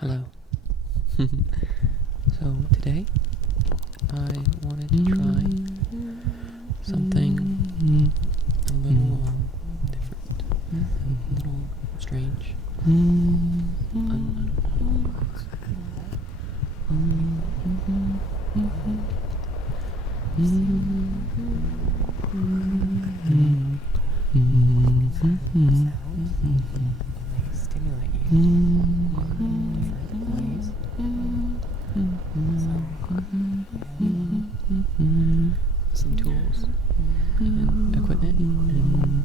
Hello. So today I wanted to try something a little different, a little strange. I don't know. They stimulate you in different ways. Some tools and equipment and I'm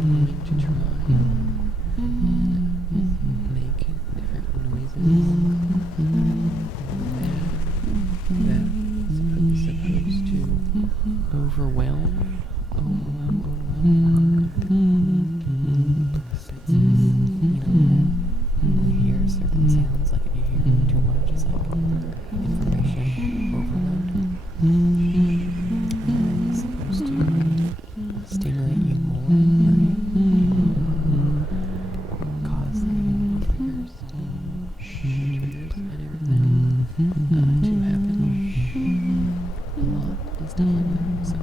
going to try and make different noises that's supposed to overwhelm. When you hear certain sounds, like if you hear them too much, it's like information overload. It's supposed to stimulate you more, cause the triggers and everything to happen. A lot is done, so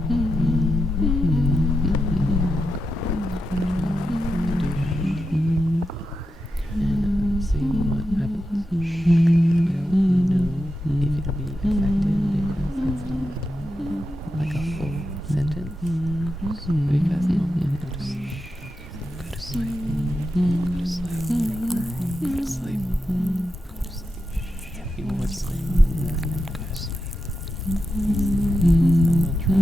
and see what happens. I don't know if it'll be effective because it's not like a full sentence. Because go to sleep, go to sleep, go to sleep, go to sleep, go to sleep. People would say, go to sleep. I'm gonna try.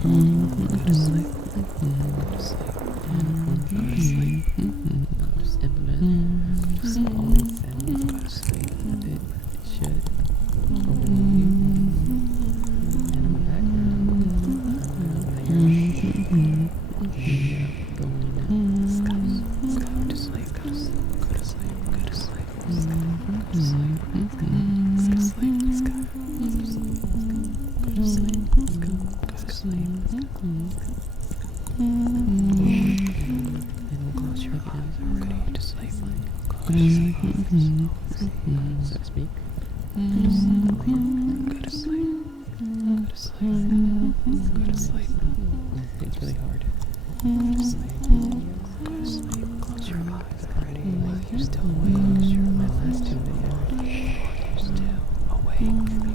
Go to sleep. Go to sleep. Go to sleep. I'll just implement just all these sounds. Go to sleep. It should overwhelm you. And in the background, I'm gonna layer go to sleep. Go to sleep. Go to sleep. Go to sleep. Go to sleep. Go to sleep. Go to sleep. Go to sleep. Go to sleep. And we'll close your eyes already to sleep. Go to sleep. So to speak. Go to sleep. Go to sleep. Go to sleep. Go to sleep. It's really hard. Go to sleep. Go to sleep. Close your eyes already. You're still awake. My last 2 videos. You're still awake.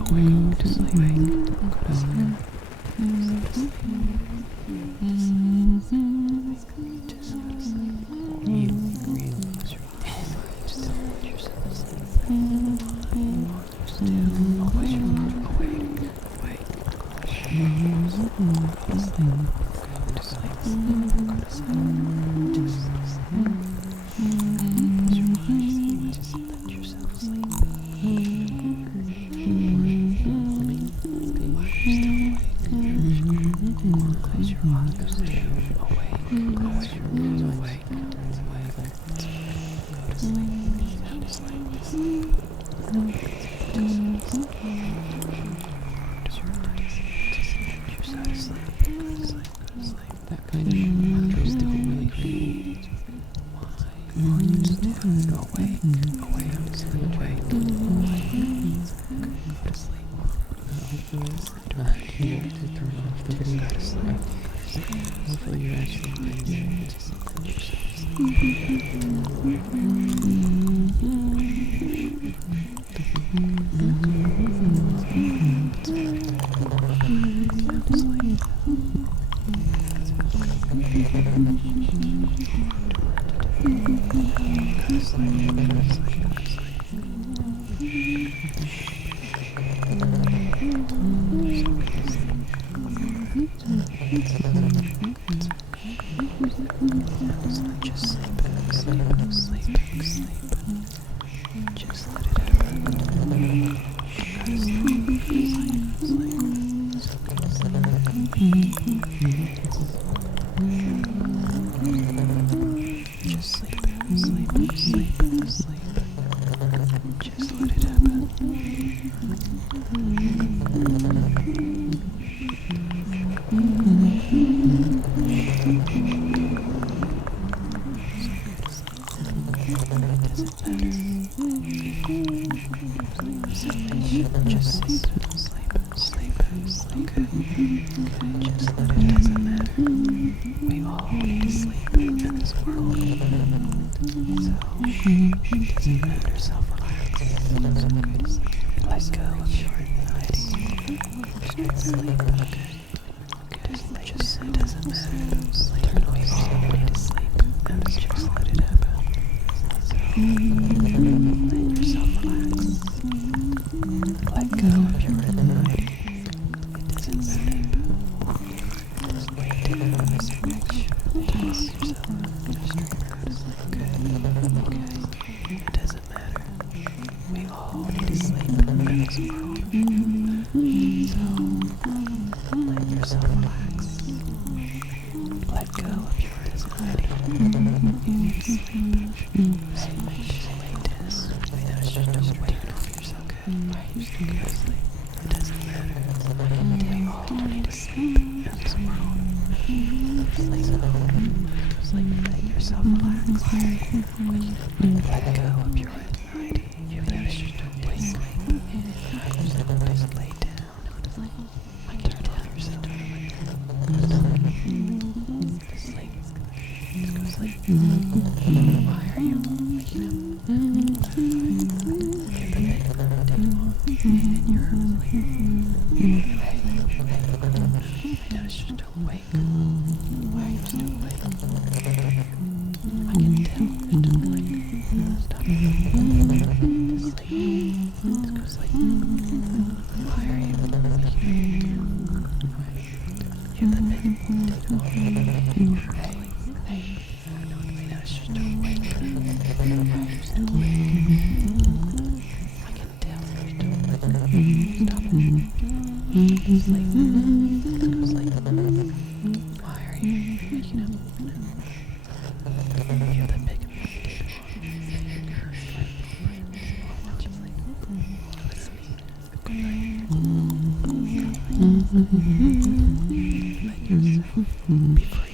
Awake. Go to sleep. Go to sleep. Just go to sleep. Really close your eyes. Just don't let yourself sleep. You're still awake. Awake. Go to sleep. Go to sleep. Go to sleep. Just sleep. Close your eyes. Just let yourself sleep. Close your eyes. You're still awake. Close your eyes. Awake. Go to sleep. Go to sleep. That kind of mantra is still really cool. Why are you still awake? Awake. Go to sleep. Hopefully it's not here to turn off the video. Go to sleep. Hopefully you're actually paying just sleep. Just let it happen. Just sleep. Just let it happen. Just let it, doesn't matter. We all need to sleep in this world. So, doesn't matter, self-relax. Let go of your anxiety. Sleep, okay. Just it doesn't matter. Turn away all need to sleep. And just let it happen. So, let yourself relax. Let go of your anxiety. It doesn't matter. Just lay down. Just make sure to calm yourself. Just go to sleep. Okay. It doesn't matter. We all need to sleep in this world. So, let yourself relax. Let go of your anxiety. Sleep. Just lay down. That's just don't wake up yourself. Okay. Just go to sleep. It doesn't matter. We all need to sleep in this world. Sleep. Let yourself relax. Let go of your anxiety. You just don't wake up. Just lay down. Turn off yourself. Sleep. Just go sleep. Why are you waking up? You're the bed. And you're asleep. Hey, just don't wake. Why are you still awake? I can tell you're still awake. Stop. Sleep. Just go sleep. Why are you waking up? You're the bed. Hey, just don't wake. Why are you still awake? I can tell you're still awake. Stop it. Sleep. Let's go sleep. Why are you waking up? You're the big Let yourself be free.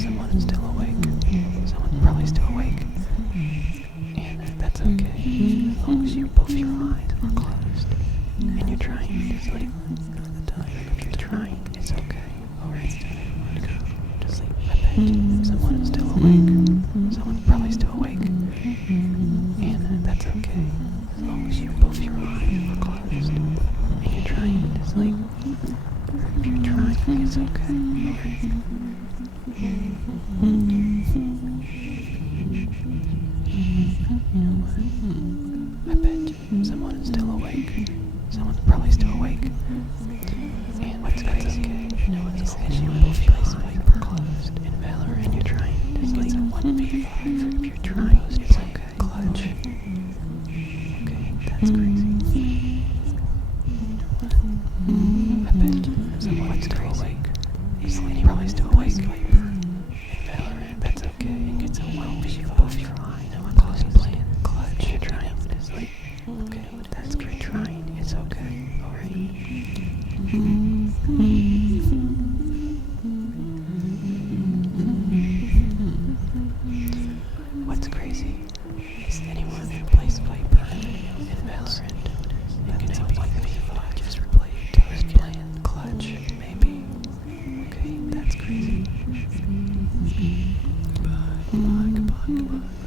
Someone is still awake. Someone's probably still awake. And that's okay. As long as both your eyes are closed and you're trying to sleep all the time. If you're trying, it's okay. Alright, go to sleep. I bet someone is still awake. Someone's probably still awake. And that's okay. As long as both your eyes are closed and you're trying to sleep. If you're trying, it's okay. Alright. I bet someone is still awake. Someone's probably still awake. And that's okay. As long as both your eyes are closed in Valor and you're trying to sleep. 1v5. If you're trying, it's okay. Clutch. Okay, that's crazy. I bet someone's still awake. Someone's probably still awake. In Valorant, that's okay. It's a 1v5. Both your eyes are closed playing Clutch. You're trying to sleep. Okay, that's great. Trying, it's okay. Alright. What's crazy is anyone who plays Viper in Valorant, it can have 1v5, just replay it till it's playing Clutch, maybe. Okay, that's crazy. Goodbye, goodbye, goodbye, goodbye.